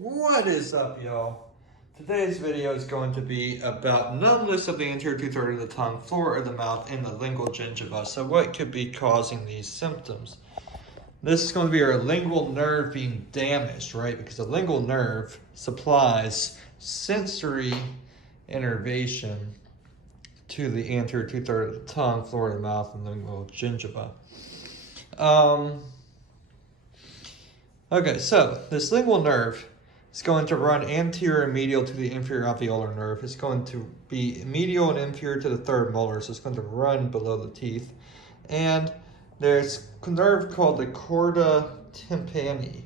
What is up, y'all? Today's video is going to be about numbness of the anterior two-thirds of the tongue, floor of the mouth, and the lingual gingiva. So what could be causing these symptoms? This is going to be our lingual nerve being damaged, right? Because the lingual nerve supplies sensory innervation to the anterior two-thirds of the tongue, floor of the mouth, and lingual gingiva. Okay, so this lingual nerve is going to run anterior and medial to the inferior alveolar nerve. It's going to be medial and inferior to the third molar, so it's going to run below the teeth. And there's a nerve called the chorda tympani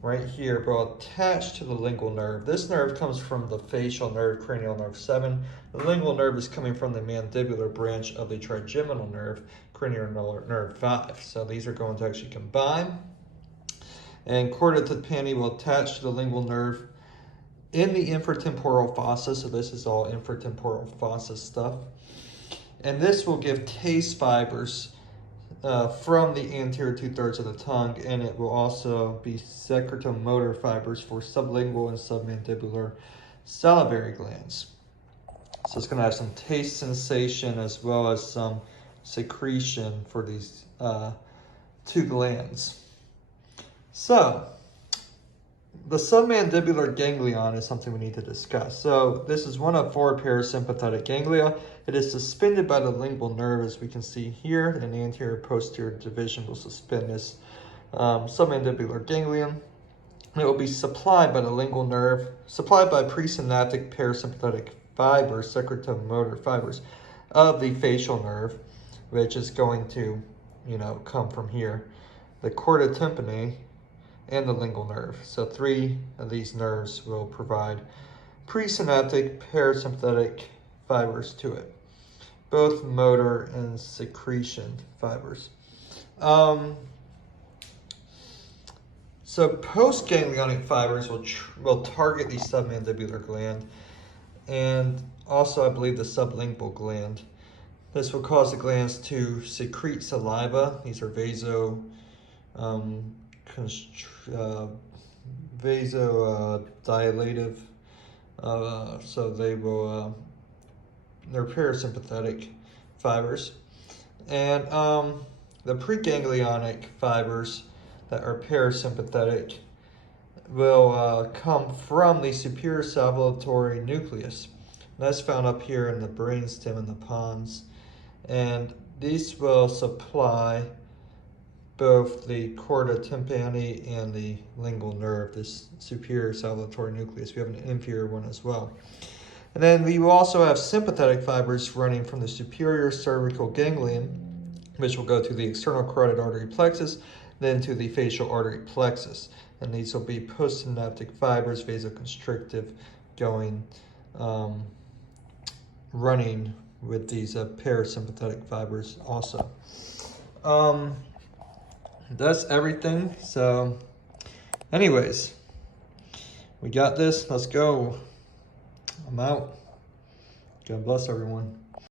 right here, but attached to the lingual nerve. This nerve comes from the facial nerve, cranial nerve 7. The lingual nerve is coming from the mandibular branch of the trigeminal nerve, cranial nerve 5. So these are going to actually combine. And chorda tympani will attach to the lingual nerve in the infratemporal fossa. So this is all infratemporal fossa stuff. And this will give taste fibers from the anterior two-thirds of the tongue, and it will also be secretomotor fibers for sublingual and submandibular salivary glands. So it's going to have some taste sensation as well as some secretion for these two glands. So, the submandibular ganglion is something we need to discuss. So, this is one of 4 parasympathetic ganglia. It is suspended by the lingual nerve, as we can see here. An anterior posterior division will suspend this submandibular ganglion. It will be supplied by the lingual nerve, supplied by presynaptic parasympathetic fibers, secretomotor fibers of the facial nerve, which is going to, come from here. The chorda tympani and the lingual nerve. So 3 of these nerves will provide presynaptic parasympathetic fibers to it, both motor and secretion fibers. So postganglionic fibers will target the submandibular gland and also, I believe, the sublingual gland. This will cause the glands to secrete saliva. These are vasodilative, so they will, they're parasympathetic fibers. And the preganglionic fibers that are parasympathetic will come from the superior salivatory nucleus. And that's found up here in the brainstem and the pons. And these will supply both the chorda tympani and the lingual nerve, this superior salivatory nucleus. We have an inferior one as well. And then we will also have sympathetic fibers running from the superior cervical ganglion, which will go to the external carotid artery plexus, then to the facial artery plexus. And these will be postsynaptic fibers, vasoconstrictive, going, running with these parasympathetic fibers also. That's everything. So anyways, we got this. Let's go. I'm out. God bless everyone.